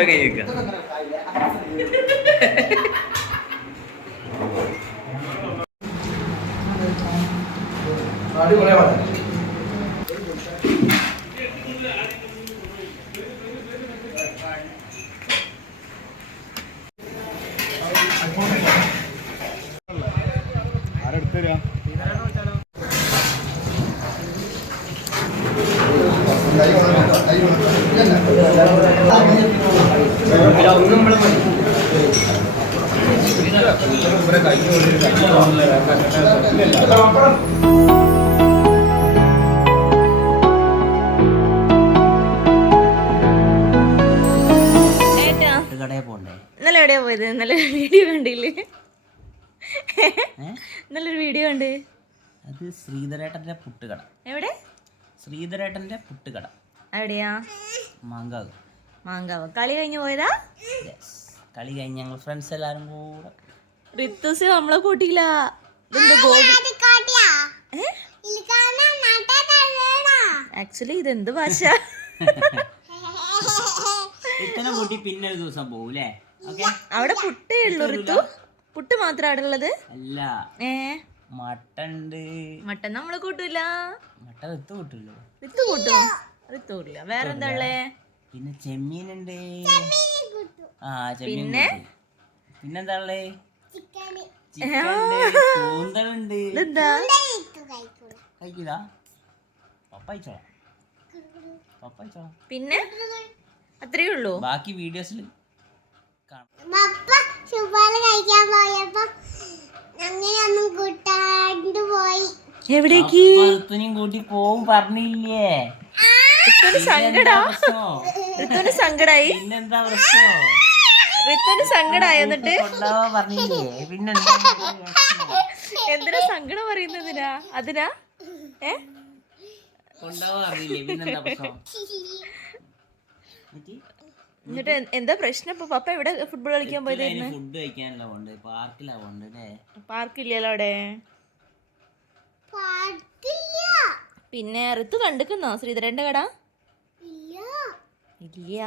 Photo കഴിഞ്ഞ ഏട്ടാ കടയിൽ ഇന്നലെ എവിടെയാ പോയത്? ഇന്നലെ വീഡിയോ കണ്ടില്ലേ? ഏ? ഇന്നലെ ഒരു വീഡിയോ കണ്ട്. അത് ശ്രീധരേട്ടന്റെ പുട്ടുകട. എവിടെ? ശ്രീധരേട്ടന്റെ പുട്ടുകട. എവിടെയാ മാങ്കാവ്. മാങ്കാവ്. കളി കഴിഞ്ഞു പോയതാ? യെസ് കളി കഴിഞ്ഞ് ഞങ്ങൾ ഫ്രണ്ട്സ് എല്ലാരും കൂടെ. റിത്തുസ് നമ്മളെ കൂട്ടിയില്ല. ആക്ച്വലി ഇതെന്ത് ഭാഷ? ഇത്തനെ കൂട്ടി പിന്നെ ഒരു ദിവസം പോകൂലേ ഓക്കെ. അവിടെ പുട്ടേ ഉള്ളൂ റിത്തു. പുട്ട് മാത്രം അവിടെ ഉള്ളത്? അല്ല. ഏ? മട്ടൻ ഉണ്ട് മട്ടൻ നമ്മൾ കൂട്ടൂല. മട്ടൻ ഋത്തു കൂട്ടൂല്ലോ റിത്തു കൂട്ടും? റിത്തു കൂട്ടില്ല വേറെന്താ ഉള്ളേ? പിന്നെ ചെമ്മീനുണ്ട്. ഉണ്ട് ചെമ്മീൻ. പിന്നെ? കൂട്ടും. പിന്നെന്താ ഉള്ളേ ചിക്കൻ കൂന്തലുണ്ട് ഇതെന്താ? കഴിക്കില്ല പപ്പ അയച്ചോളാം പപ്പ അയച്ചോളാം പിന്നെ? അത്രേ ഉള്ളൂ. ബാക്കി വീഡിയോസിൽ കഴിക്കാൻ പോയപ്പോ അങ്ങനെയൊന്നും കൂട്ടാണ്ട് പോയി. എവിടേക്ക്? കൂട്ടി പോവും പറഞ്ഞില്ലേ? സങ്കടാ. സങ്കടായി. പിന്നെന്താ പ്രശ്നോ? റിത്തുവിന് സങ്കടായി എന്നിട്ട്? എന്തിനാ സങ്കടം പറയുന്നതിനാ അതിനാ? ഏ? എന്നിട്ട്? എന്താ പ്രശ്നം? ഇപ്പൊ പപ്പ എവിടെ ഫുട്ബോൾ കളിക്കാൻ പോയത് ഫുഡ് കഴിക്കാനല്ല പാർക്കിലാ പാർക്കില്ലല്ലോ അവിടെ. പിന്നെ ഋത്തു കണ്ടിക്കുന്നോ? ശ്രീധരന്റെ കട? ഇല്ല.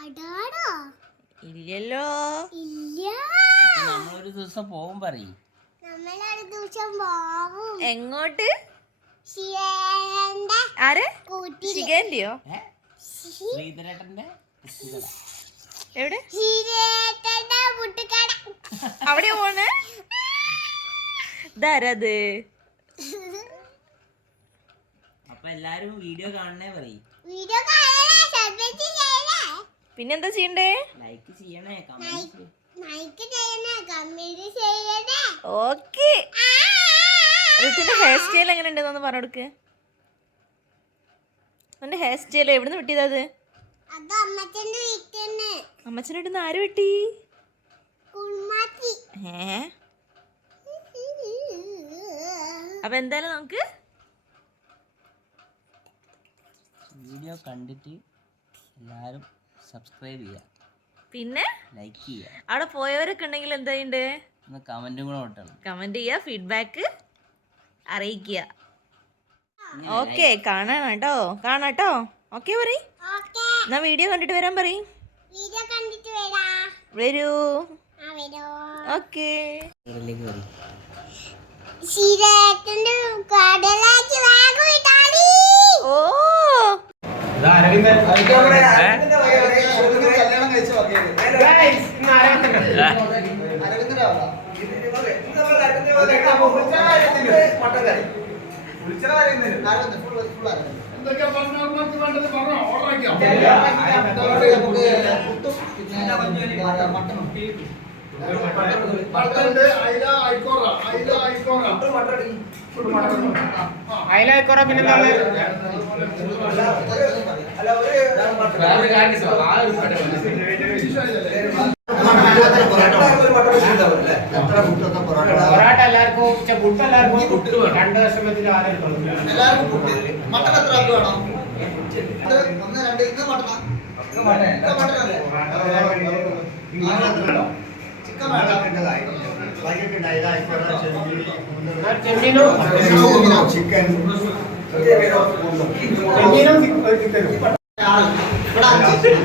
അടാടോ. ഇല്ലല്ലോ. ഇല്ല. നമ്മളൊരു ദിവസം പോവും പറയും. നമ്മളൊരു ദിവസം പോവും. എങ്ങോട്ട്? ആര്? കൂട്ടി ശിഖേന്റെയോ ശ്രീധരേട്ടന്റെ എവിടെ? അവിടെ പോണ് ഇതാരത്? അപ്പൊ എല്ലാരും വീഡിയോ കാണണേ പറയും. വീഡിയോ കാണണേ പിന്നെന്താ ചെയ്യണ്ടേ? ലൈക്ക് ചെയ്യണേ കമന്റ് ലൈക്ക് ചെയ്യണേ കമന്റ് ചെയ്യണേ. ഓക്കെ. ഋതുവിന്റെ ഹെയർ സ്റ്റൈൽ എങ്ങനെ ഉണ്ടെന്നൊന്ന് പറഞ്ഞു കൊടുക്ക്. എന്റെ ഹെയർ സ്റ്റൈൽ എവിടുന്ന് വെട്ടിയതാ അത്? അത് വീട്ടിൽ നിന്ന് അമ്മച്ചന്റെ അടുത്ത് ആര് വെട്ടി? ഏ? അപ്പൊ എന്തായാലും നമുക്ക് വീഡിയോ കണ്ടിട്ട് എല്ലാരും സബ്സ്ക്രൈബ് ചെയ്യുക പിന്നെ? ലൈക്ക് ചെയ്യുക അവിടെ പോയവരൊക്കെ ഉണ്ടെങ്കിൽ എന്തായിണ്ട്? ഒന്ന് കമന്റും കൂടെ ഓട്ടണം കമന്റ് ചെയ്യുക ഫീഡ്ബാക്ക് അറിയിക്കുക. ഓക്കെ കാണണം കേട്ടോ. കാണാട്ടോ കേട്ടോ. ഓക്കെ പറയും. ഓക്കെ എന്നാ വീഡിയോ കണ്ടിട്ട് വരാൻ പറയും. വീഡിയോ കണ്ടിട്ട് വരാ. ഓക്കെ ഇതിലേക്ക് വരും ശിവേട്ടന്റെ കടലാക്കി അല്ല ഒരു പൊറാട്ട എല്ലാവർക്കും പുട്ട് എല്ലാവർക്കും രണ്ട് വിഷമത്തിൽ ആരെടുക്കും മട്ടൺ എത്ര ആൾക്ക് വേണം? ഒന്ന് രണ്ട് ഇത് മട്ടണല്ലേ ചിക്കൻ ചെമ്മീനും? ചിക്കനും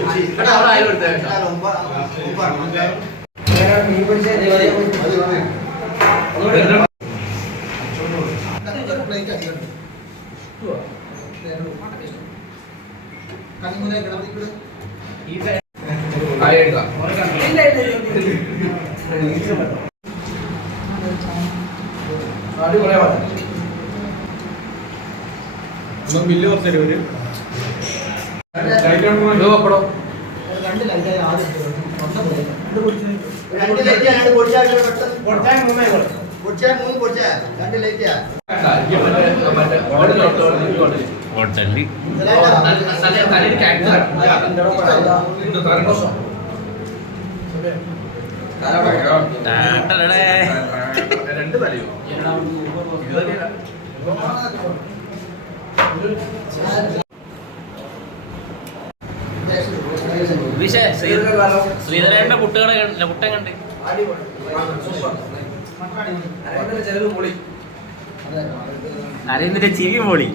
ഇവിടെ ഇവിടെ ബില്ല് കുറച്ച് തരുമോ രണ്ട് രണ്ട് ലൈറ്റ് രണ്ട് പൊടിച്ചാൽ കൊടുത്താൽ മൂന്നേ കൊടുത്തു പൊടിച്ചാൽ മൂന്ന് പൊടിച്ചാൽ രണ്ട് ലൈറ്റാ ഹോട്ടലിൽ രണ്ട് തലയോ? ശ്രീധരേട്ടന്റെ പുട്ടുകളെ പുട്ട കണ്ട് അരവിന്ദന്റെ ചിരി പൊളി.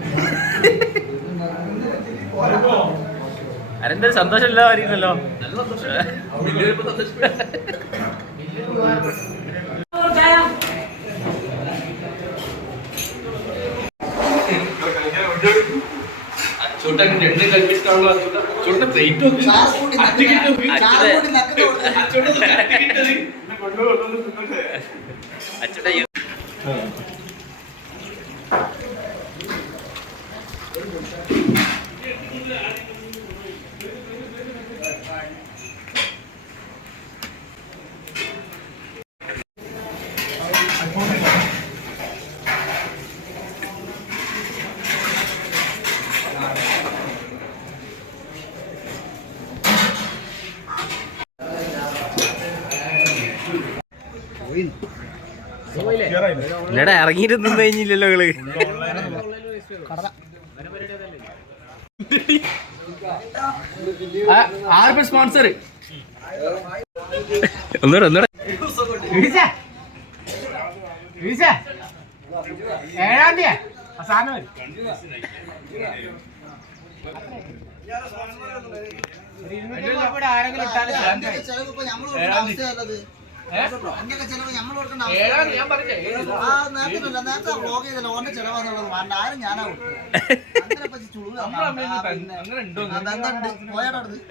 സന്തോഷം സന്തോഷമില്ല അറിയുന്നല്ലോ നല്ല സന്തോഷം അച്ഛന്റെ ഇല്ലടാ ഇറങ്ങിയിട്ട് നിന്ന് കഴിഞ്ഞില്ലല്ലോ നിങ്ങൾ ആർക്കും സ്പോൺസർ ഒന്നൂടെ ഒന്നൂടെ ഏഴാം തീയതി. സാധനം ആരെങ്കിലും ഇട്ടാലും കഴിക്കും. ചെലവ് നമ്മൾ കൊടുക്കേണ്ട ആ നേരത്തെ നേരത്തെ വ്ലോഗ് ചെയ്തല്ലോ. ഓന്റെ ചെലവാന്നുള്ളത് വേണ്ട ആരും ഞാനാ അങ്ങനെ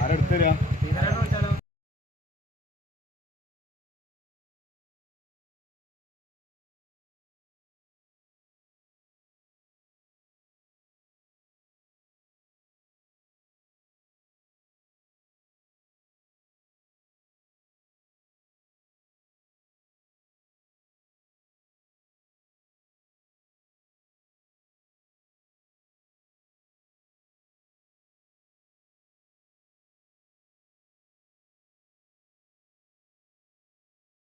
ആരെടുത്തരാ